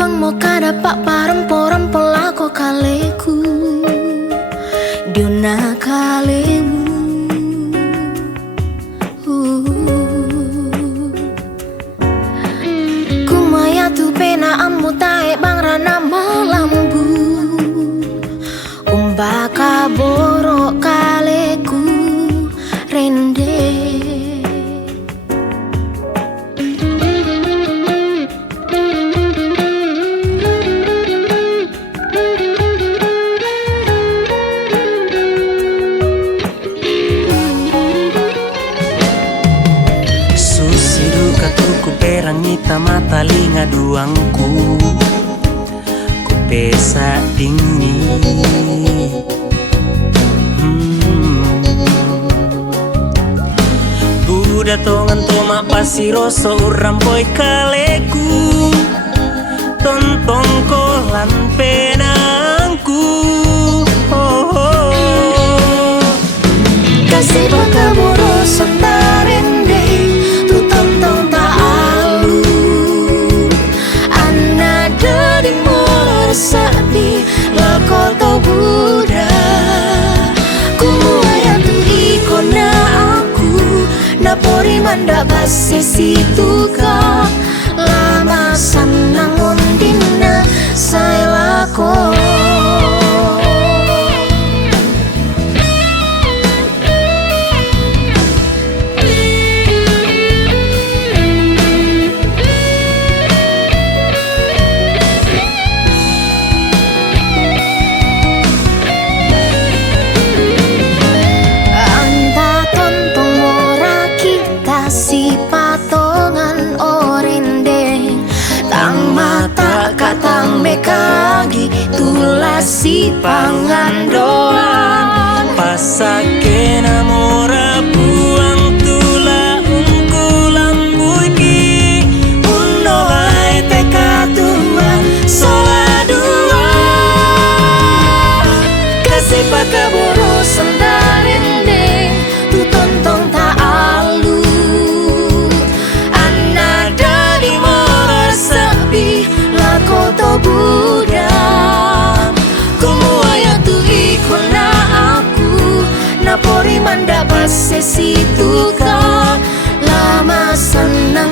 bang mo kada pak parampo-rampo lako kaleku Diona kalemu Kumaya tu pena amu tae bang rana malambu Umbaka borok kaleku rende Ku perangita mata linga duangku Ku pesa dingin Buda tongan toma pasiroso urampoi kaleku Tontong kolan penangku Kasih baka borosan tarende Tu tontong tak alu Anna dari meresadi Lakoto Buddha Kumuaya tu ikona aku Napori manda base situ ka Lama sanang undina Saya lako si patongan orendeng tang mata katang mekagi tulas si pangan doang pasake namora buang tula ungkulan buiki unolai teka tua sola dua kasih pakai borosan darendeng tu tontong tak alu Lakoto Buddha Kumuaya tu ikona aku Napori manda base situ ka Lama senang